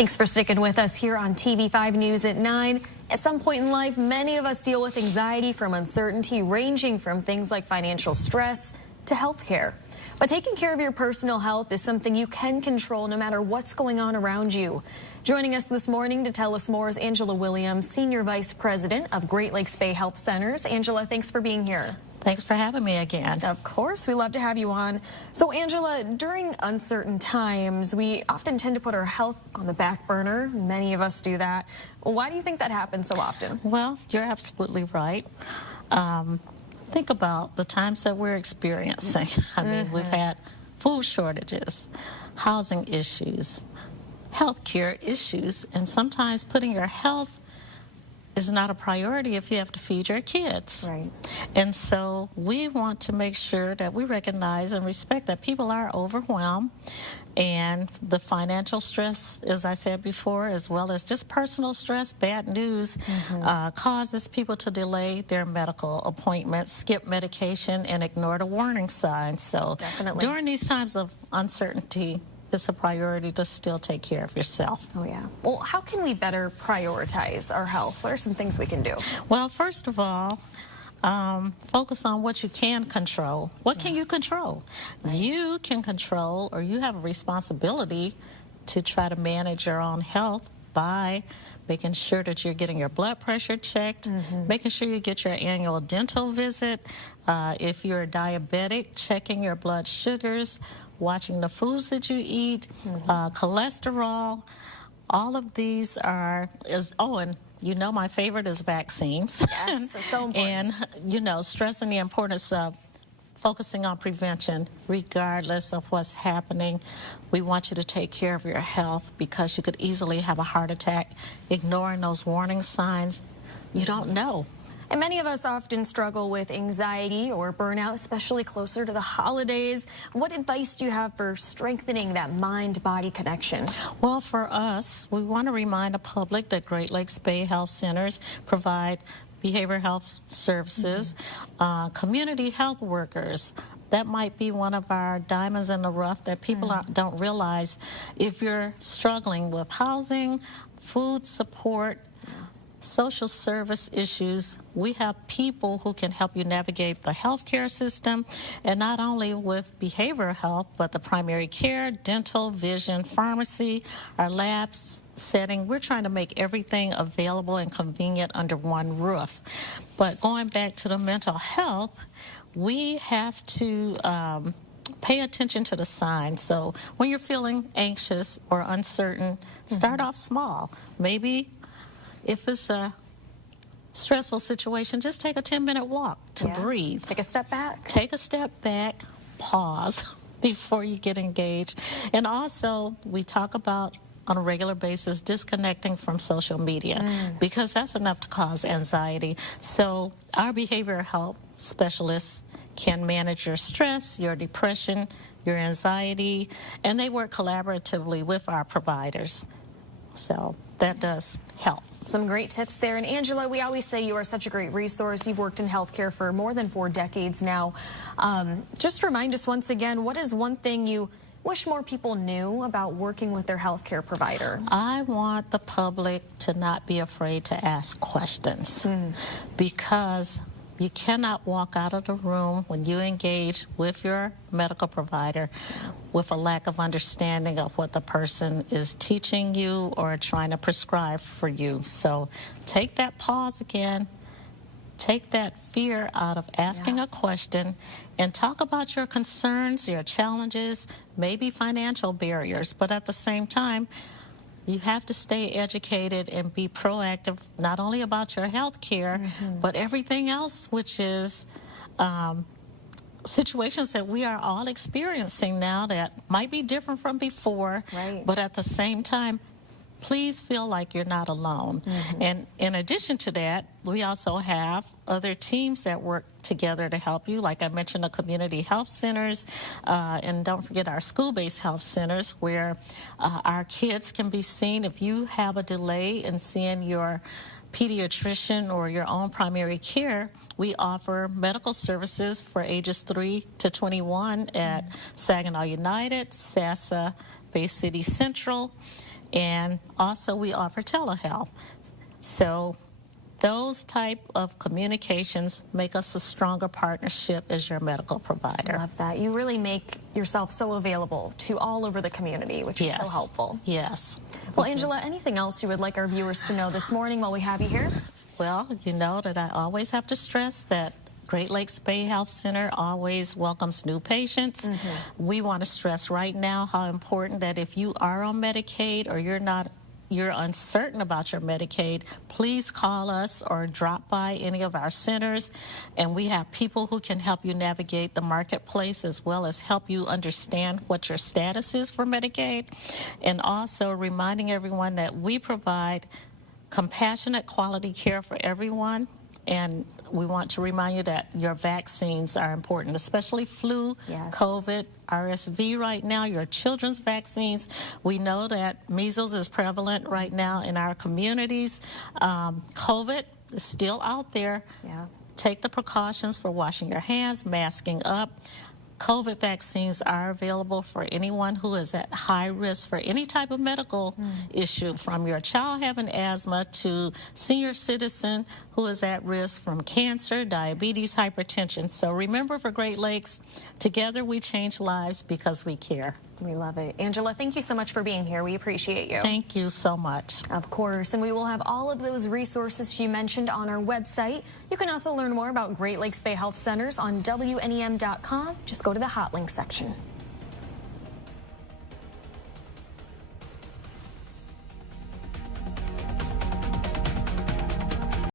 Thanks for sticking with us here on TV5 News at 9. At some point in life, many of us deal with anxiety from uncertainty, ranging from things like financial stress to health care. But taking care of your personal health is something you can control no matter what's going on around you. Joining us this morning to tell us more is Angela Williams, Senior Vice President of Great Lakes Bay Health Centers. Angela, thanks for being here. Thanks for having me again. Of course, we love to have you on. So, Angela, during uncertain times, we often tend to put our health on the back burner. Many of us do that. Why do you think that happens so often? Well, you're absolutely right. Think about the times that we're experiencing. I mean, we've had food shortages, housing issues, healthcare issues, and sometimes putting your health is not a priority if you have to feed your kids. Right. And so we want to make sure that we recognize and respect that people are overwhelmed, and the financial stress, as I said before, as well as just personal stress, bad news, causes people to delay their medical appointments, skip medication, and ignore the warning signs. So Definitely. During these times of uncertainty, it's a priority to still take care of yourself. Oh, yeah. Well, how can we better prioritize our health? What are some things we can do? Well, first of all, focus on what you can control. What can you control? You can control, or you have a responsibility to try to manage your own health by making sure that you're getting your blood pressure checked, making sure you get your annual dental visit. If you're diabetic, checking your blood sugars, watching the foods that you eat, cholesterol. All of these and you know my favorite is vaccines. Yes, so important. And, stressing the importance of focusing on prevention regardless of what's happening. We want you to take care of your health because you could easily have a heart attack. Ignoring those warning signs, you don't know. And many of us often struggle with anxiety or burnout, especially closer to the holidays. What advice do you have for strengthening that mind-body connection? Well, for us, we want to remind the public that Great Lakes Bay Health Centers provide behavioral health services, community health workers. That might be one of our diamonds in the rough that people don't realize. If you're struggling with housing, food support, social service issues, we have people who can help you navigate the healthcare system, and not only with behavioral health, but the primary care, dental, vision, pharmacy, our labs setting. We're trying to make everything available and convenient under one roof. But going back to the mental health, we have to pay attention to the signs. So when you're feeling anxious or uncertain, start off small. Maybe if it's a stressful situation, just take a 10-minute walk to breathe. Take a step back. Take a step back, pause before you get engaged. And also, we talk about on a regular basis disconnecting from social media because that's enough to cause anxiety. So our behavioral health specialists can manage your stress, your depression, your anxiety, and they work collaboratively with our providers. So that does help. Some great tips there. And Angela, we always say you are such a great resource. You've worked in healthcare for more than 4 decades now. Just remind us once again, what is one thing you wish more people knew about working with their healthcare provider? I want the public to not be afraid to ask questions because you cannot walk out of the room when you engage with your medical provider with a lack of understanding of what the person is teaching you or trying to prescribe for you. So take that pause again. Take that fear out of asking a question and talk about your concerns, your challenges, maybe financial barriers. But at the same time, you have to stay educated and be proactive, not only about your health care, but everything else, which is situations that we are all experiencing now that might be different from before, but at the same time, please feel like you're not alone. And in addition to that, we also have other teams that work together to help you. Like I mentioned, the community health centers, and don't forget our school-based health centers where our kids can be seen. If you have a delay in seeing your pediatrician or your own primary care, we offer medical services for ages 3 to 21 at Saginaw United, SASA, Bay City Central. And also we offer telehealth. So those type of communications make us a stronger partnership as your medical provider. Love that. You really make yourself so available to all over the community, which is so helpful. Yes. Well, Angela, anything else you would like our viewers to know this morning while we have you here? Well, you know that I always have to stress that Great Lakes Bay Health Center always welcomes new patients. We want to stress right now how important that if you are on Medicaid or you're uncertain about your Medicaid, please call us or drop by any of our centers, and we have people who can help you navigate the marketplace as well as help you understand what your status is for Medicaid. And also reminding everyone that we provide compassionate quality care for everyone. And we want to remind you that your vaccines are important, especially flu, COVID, RSV right now, your children's vaccines. We know that measles is prevalent right now in our communities. COVID is still out there. Take the precautions for washing your hands, masking up. COVID vaccines are available for anyone who is at high risk for any type of medical issue, from your child having asthma to senior citizen who is at risk from cancer, diabetes, hypertension. So remember, for Great Lakes, together we change lives because we care. We love it. Angela, thank you so much for being here. We appreciate you. Thank you so much. Of course, and we will have all of those resources you mentioned on our website. You can also learn more about Great Lakes Bay Health Centers on WNEM.com. Just go to the Hot Link section.